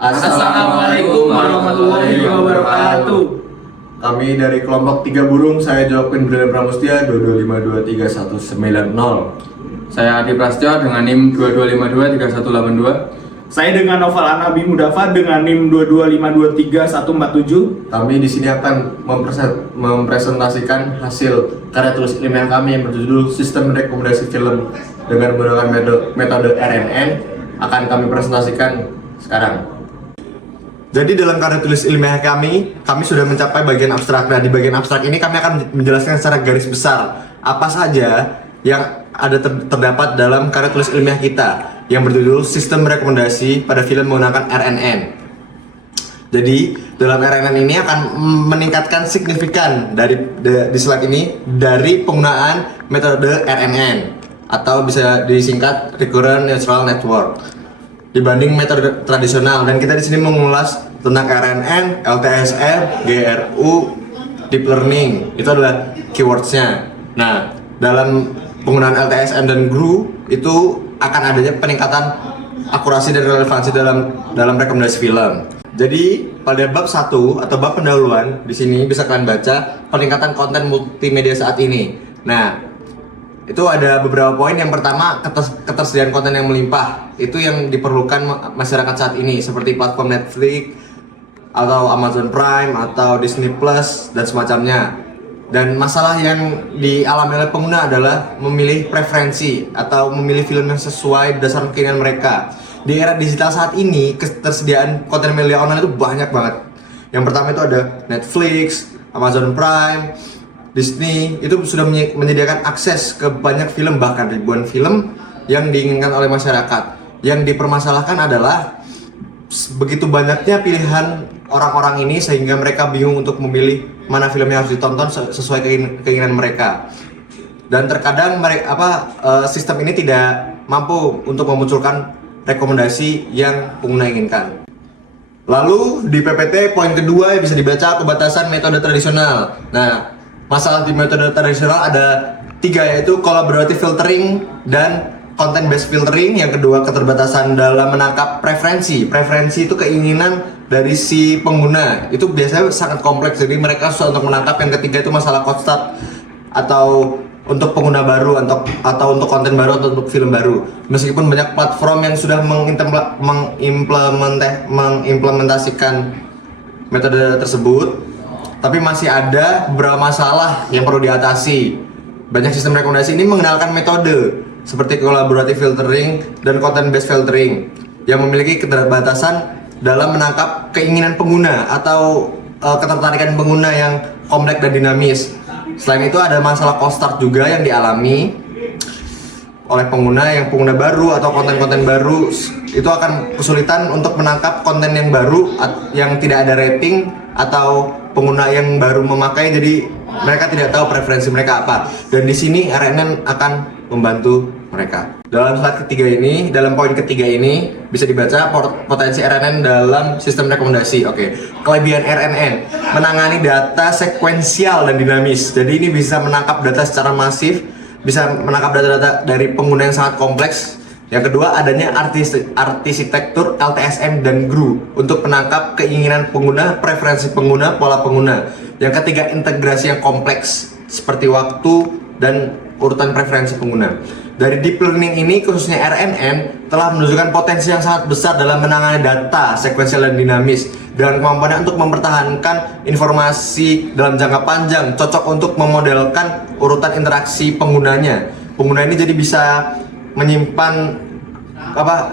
Assalamualaikum warahmatullahi wabarakatuh. Kami dari kelompok 3 burung, saya Jokpin Brilian Pramustia 22523190. Saya Adi Prasetyo dengan NIM 22523182. Saya dengan Noval Anabi Mudafa dengan NIM 22523147. Kami di sini akan mempresentasikan hasil karya tulis ilmiah kami yang berjudul Sistem Rekomendasi Film dengan menggunakan metode RNN. Akan kami presentasikan sekarang. Jadi dalam karya tulis ilmiah kami sudah mencapai bagian abstrak. Nah, di bagian abstrak ini kami akan menjelaskan secara garis besar apa saja yang ada terdapat dalam karya tulis ilmiah kita yang berjudul Sistem Rekomendasi pada Film Menggunakan RNN. Jadi dalam RNN ini akan meningkatkan signifikan di slide ini dari penggunaan metode RNN atau bisa disingkat Recurrent Neural Network dibanding metode tradisional, dan kita di sini mengulas tentang RNN, LTSM, GRU, Deep Learning. Itu adalah keywordsnya. Nah, dalam penggunaan LTSM dan GRU itu akan adanya peningkatan akurasi dan relevansi dalam rekomendasi film. Jadi pada bab 1 atau bab pendahuluan di sini bisa kalian baca peningkatan konten multimedia saat ini. Nah, itu ada beberapa poin. Yang pertama, ketersediaan konten yang melimpah. Itu yang diperlukan masyarakat saat ini, seperti platform Netflix atau Amazon Prime atau Disney Plus dan semacamnya. Dan masalah yang dialami oleh pengguna adalah memilih preferensi atau memilih film yang sesuai berdasarkan keinginan mereka. Di era digital saat ini, ketersediaan konten media online itu banyak banget. Yang pertama itu ada Netflix, Amazon Prime, Disney. Itu sudah menyediakan akses ke banyak film, bahkan ribuan film yang diinginkan oleh masyarakat. Yang dipermasalahkan adalah begitu banyaknya pilihan orang-orang ini sehingga mereka bingung untuk memilih mana film yang harus ditonton sesuai keinginan mereka. Dan terkadang sistem ini tidak mampu untuk memunculkan rekomendasi yang pengguna inginkan. Lalu di PPT poin kedua bisa dibaca pembatasan metode tradisional. Nah, masalah di metode tradisional ada 3, yaitu collaborative filtering dan content based filtering. Yang kedua, keterbatasan dalam menangkap preferensi. Preferensi itu keinginan dari si pengguna. Itu biasanya sangat kompleks, jadi mereka susah untuk menangkap. Yang ketiga itu masalah code start atau untuk pengguna baru atau untuk konten baru atau untuk film baru. Meskipun banyak platform yang sudah mengimplementasikan metode tersebut, tapi masih ada beberapa masalah yang perlu diatasi. Banyak sistem rekomendasi ini mengenalkan metode seperti collaborative filtering dan content based filtering yang memiliki keterbatasan dalam menangkap keinginan pengguna atau ketertarikan pengguna yang kompleks dan dinamis. Selain itu ada masalah cost start juga yang dialami oleh pengguna baru atau konten-konten baru. Itu akan kesulitan untuk menangkap konten yang baru yang tidak ada rating atau pengguna yang baru memakai, jadi mereka tidak tahu preferensi mereka apa. Dan di sini RNN akan membantu mereka. Dalam poin ketiga ini bisa dibaca potensi RNN dalam sistem rekomendasi. Oke. Kelebihan RNN menangani data sekuensial dan dinamis. Jadi ini bisa menangkap data secara masif, bisa menangkap data-data dari pengguna yang sangat kompleks. Yang kedua, adanya arsitektur LTSM dan GRU untuk menangkap keinginan pengguna, preferensi pengguna, pola pengguna. Yang ketiga, integrasi yang kompleks seperti waktu dan urutan preferensi pengguna. Dari deep learning ini, khususnya RNN, telah menunjukkan potensi yang sangat besar dalam menangani data sekuensial dan dinamis dengan kemampuannya untuk mempertahankan informasi dalam jangka panjang, cocok untuk memodelkan urutan interaksi penggunanya. Pengguna ini jadi bisa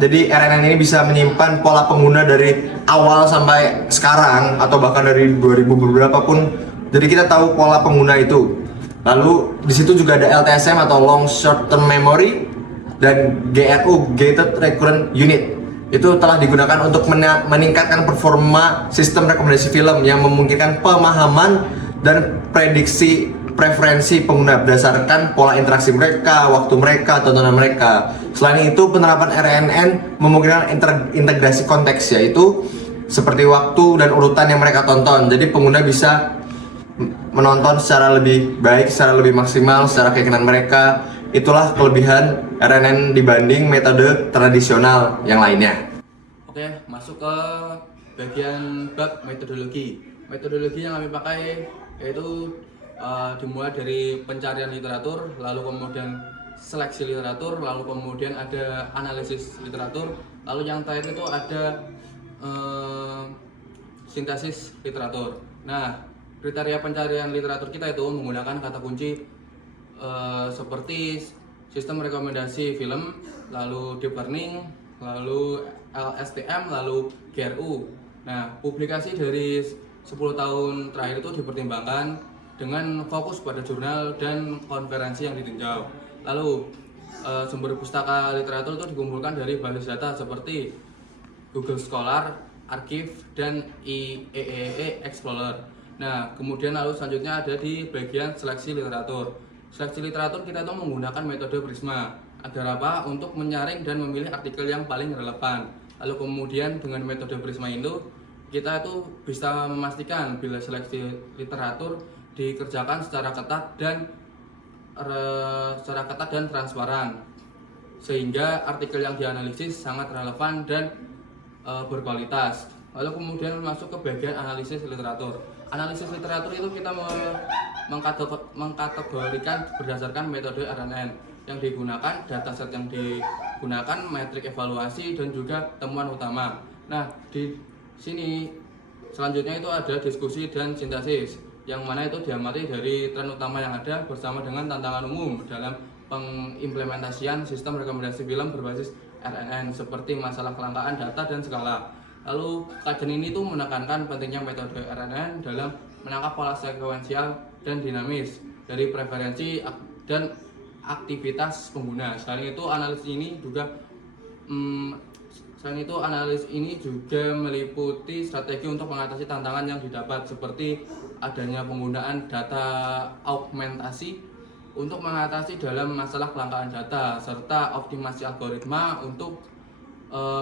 jadi RNN ini bisa menyimpan pola pengguna dari awal sampai sekarang atau bahkan dari 2000 beberapa pun. Jadi kita tahu pola pengguna itu. Lalu di situ juga ada LTSM atau Long Short Term Memory dan GRU, Gated Recurrent Unit. Itu telah digunakan untuk meningkatkan performa sistem rekomendasi film yang memungkinkan pemahaman dan prediksi preferensi pengguna berdasarkan pola interaksi mereka, waktu mereka, tontonan mereka. Selain itu, penerapan RNN memungkinkan integrasi konteks, yaitu seperti waktu dan urutan yang mereka tonton. Jadi pengguna bisa menonton secara lebih baik, secara lebih maksimal, secara keinginan mereka. Itulah kelebihan RNN dibanding metode tradisional yang lainnya. Oke, masuk ke bagian bab metodologi. Metodologi yang kami pakai yaitu dimulai dari pencarian literatur, lalu kemudian seleksi literatur, lalu kemudian ada analisis literatur, lalu yang terakhir itu ada sintesis literatur. Nah, kriteria pencarian literatur kita itu menggunakan kata kunci seperti sistem rekomendasi film, lalu deep learning, lalu LSTM, lalu GRU. Nah, publikasi dari 10 tahun terakhir itu dipertimbangkan dengan fokus pada jurnal dan konferensi yang ditinjau. Lalu sumber pustaka literatur itu dikumpulkan dari basis data seperti Google Scholar, Archive, dan IEEE Explorer. Nah, kemudian lalu selanjutnya ada di bagian seleksi literatur. Seleksi literatur kita itu menggunakan metode Prisma. Agar apa? Untuk menyaring dan memilih artikel yang paling relevan. Lalu kemudian dengan metode Prisma itu kita itu bisa memastikan bila seleksi literatur dikerjakan secara ketat dan transparan, sehingga artikel yang dianalisis sangat relevan dan berkualitas. Lalu kemudian masuk ke bagian analisis literatur. Analisis literatur itu kita mengkategorikan berdasarkan metode RNN yang digunakan, dataset yang digunakan, metrik evaluasi, dan juga temuan utama. Nah, di sini selanjutnya itu ada diskusi dan sintesis, yang mana itu diamati dari tren utama yang ada bersama dengan tantangan umum dalam pengimplementasian sistem rekomendasi film berbasis RNN seperti masalah kelangkaan data dan skala. Lalu kajian ini tuh menekankan pentingnya metode RNN dalam menangkap pola sekuensial dan dinamis dari preferensi dan aktivitas pengguna. Selain itu analis ini juga meliputi strategi untuk mengatasi tantangan yang didapat seperti adanya penggunaan data augmentasi untuk mengatasi dalam masalah kelangkaan data, serta optimasi algoritma untuk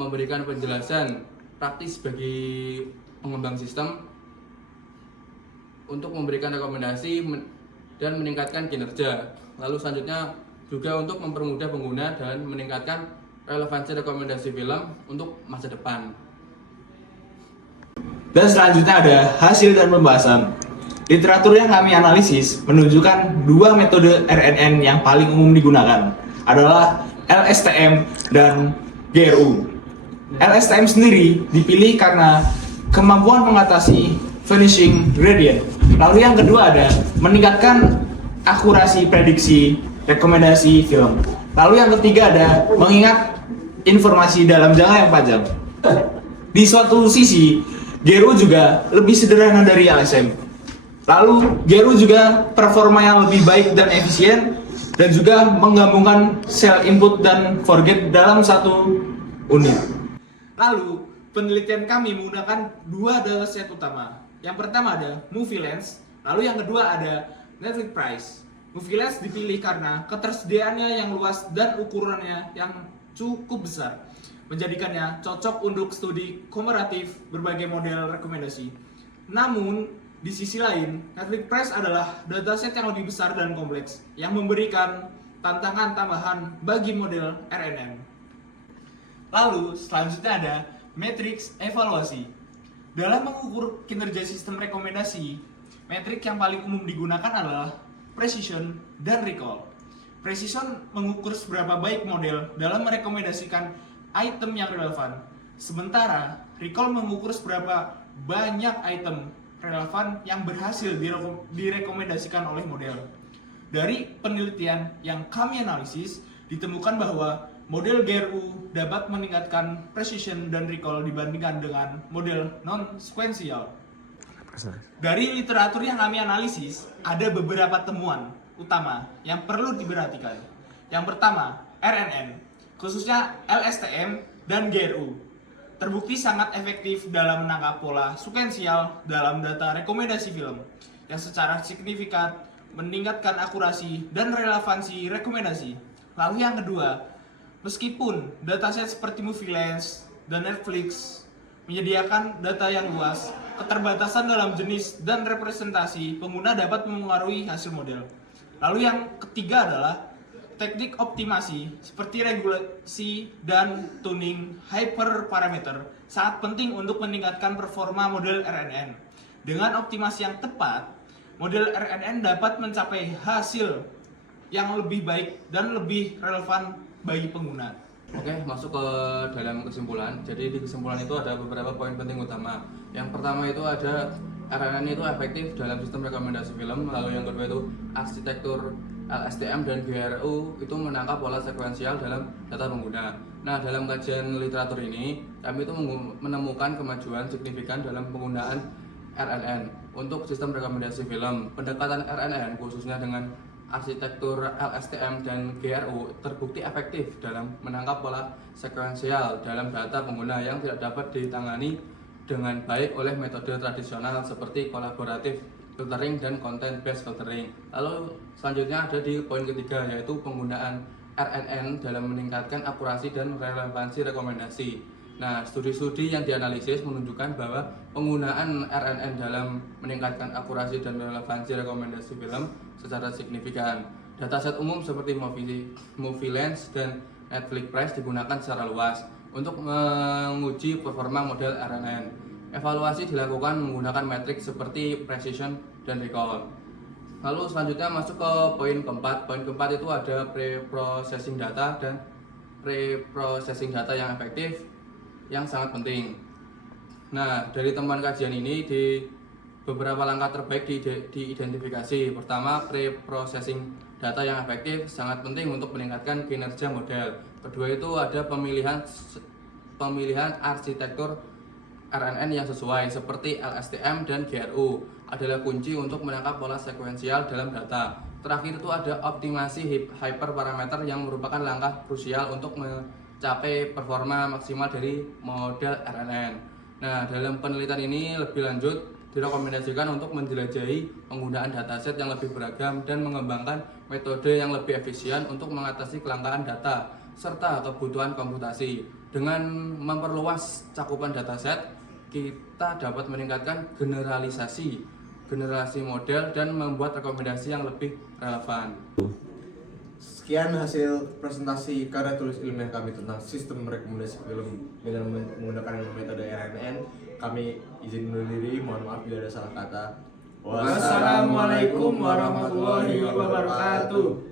memberikan penjelasan praktis bagi pengembang sistem untuk memberikan rekomendasi dan meningkatkan kinerja. Lalu selanjutnya juga untuk mempermudah pengguna dan meningkatkan relevansi rekomendasi film untuk masa depan. Dan selanjutnya ada hasil dan pembahasan. Literatur yang kami analisis menunjukkan dua metode RNN yang paling umum digunakan adalah LSTM dan GRU. LSTM sendiri dipilih karena kemampuan mengatasi vanishing gradient. Lalu yang kedua ada meningkatkan akurasi prediksi rekomendasi film. Lalu yang ketiga ada mengingat informasi dalam jangka yang panjang. Di suatu sisi, GRU juga lebih sederhana dari LSM. Lalu GRU juga performa yang lebih baik dan efisien, dan juga menggabungkan sel input dan forget dalam satu unit. Lalu penelitian kami menggunakan dua dataset utama. Yang pertama ada Movie Lens, lalu yang kedua ada Netflix Price. Movie Lens dipilih karena ketersediaannya yang luas dan ukurannya yang cukup besar, menjadikannya cocok untuk studi komparatif berbagai model rekomendasi. Namun, di sisi lain, Netflix Price adalah dataset yang lebih besar dan kompleks, yang memberikan tantangan tambahan bagi model RNN. Lalu, selanjutnya ada matriks evaluasi. Dalam mengukur kinerja sistem rekomendasi, metrik yang paling umum digunakan adalah precision dan recall. Precision mengukur seberapa baik model dalam merekomendasikan item yang relevan, sementara recall mengukur seberapa banyak item relevan yang berhasil direkomendasikan oleh model. Dari penelitian yang kami analisis, ditemukan bahwa model GRU dapat meningkatkan precision dan recall dibandingkan dengan model non-sequential. Dari literatur yang kami analisis, ada beberapa temuan utama yang perlu diperhatikan. Yang pertama, RNN, khususnya LSTM dan GRU, terbukti sangat efektif dalam menangkap pola sekuensial dalam data rekomendasi film, yang secara signifikan meningkatkan akurasi dan relevansi rekomendasi. Lalu yang kedua, meskipun dataset seperti Movie Lens dan Netflix menyediakan data yang luas, keterbatasan dalam jenis dan representasi pengguna dapat memengaruhi hasil model. Lalu yang ketiga adalah teknik optimasi seperti regulasi dan tuning hyperparameter sangat penting untuk meningkatkan performa model RNN. Dengan optimasi yang tepat, model RNN dapat mencapai hasil yang lebih baik dan lebih relevan bagi pengguna. Oke, masuk ke dalam kesimpulan. Jadi di kesimpulan itu ada beberapa poin penting utama. Yang pertama itu ada RNN itu efektif dalam sistem rekomendasi film. Lalu yang kedua itu arsitektur LSTM dan GRU itu menangkap pola sekuensial dalam data pengguna. Nah, dalam kajian literatur ini, kami itu menemukan kemajuan signifikan dalam penggunaan RNN untuk sistem rekomendasi film. Pendekatan RNN khususnya dengan arsitektur LSTM dan GRU terbukti efektif dalam menangkap pola sekuensial dalam data pengguna yang tidak dapat ditangani dengan baik oleh metode tradisional seperti kolaboratif filtering dan content based filtering. Lalu selanjutnya ada di poin ketiga, yaitu penggunaan RNN dalam meningkatkan akurasi dan relevansi rekomendasi. Nah, studi-studi yang dianalisis menunjukkan bahwa penggunaan RNN dalam meningkatkan akurasi dan relevansi rekomendasi film secara signifikan. Dataset umum seperti Movie Lens dan Netflix Price digunakan secara luas untuk menguji performa model RNN. Evaluasi dilakukan menggunakan metrik seperti precision dan recall. Lalu selanjutnya masuk ke poin keempat. Poin keempat itu ada pre-processing data dan pre-processing data yang efektif yang sangat penting. Nah, dari temuan kajian ini di beberapa langkah terbaik diidentifikasi. Pertama, pre-processing data yang efektif sangat penting untuk meningkatkan kinerja model. Kedua itu ada pemilihan arsitektur RNN yang sesuai seperti LSTM dan GRU adalah kunci untuk menangkap pola sekuensial dalam data. Terakhir itu ada optimasi hyperparameter yang merupakan langkah krusial untuk mencapai performa maksimal dari model RNN. Nah, dalam penelitian ini lebih lanjut direkomendasikan untuk menjelajahi penggunaan dataset yang lebih beragam dan mengembangkan metode yang lebih efisien untuk mengatasi kelangkaan data serta kebutuhan komputasi. Dengan memperluas cakupan dataset, kita dapat meningkatkan generasi model dan membuat rekomendasi yang lebih relevan. Sekian hasil presentasi karya tulis ilmiah kami tentang sistem rekomendasi film dengan menggunakan metode RNN. Kami izin undur diri, mohon maaf bila ada salah kata. Wassalamualaikum warahmatullahi wabarakatuh.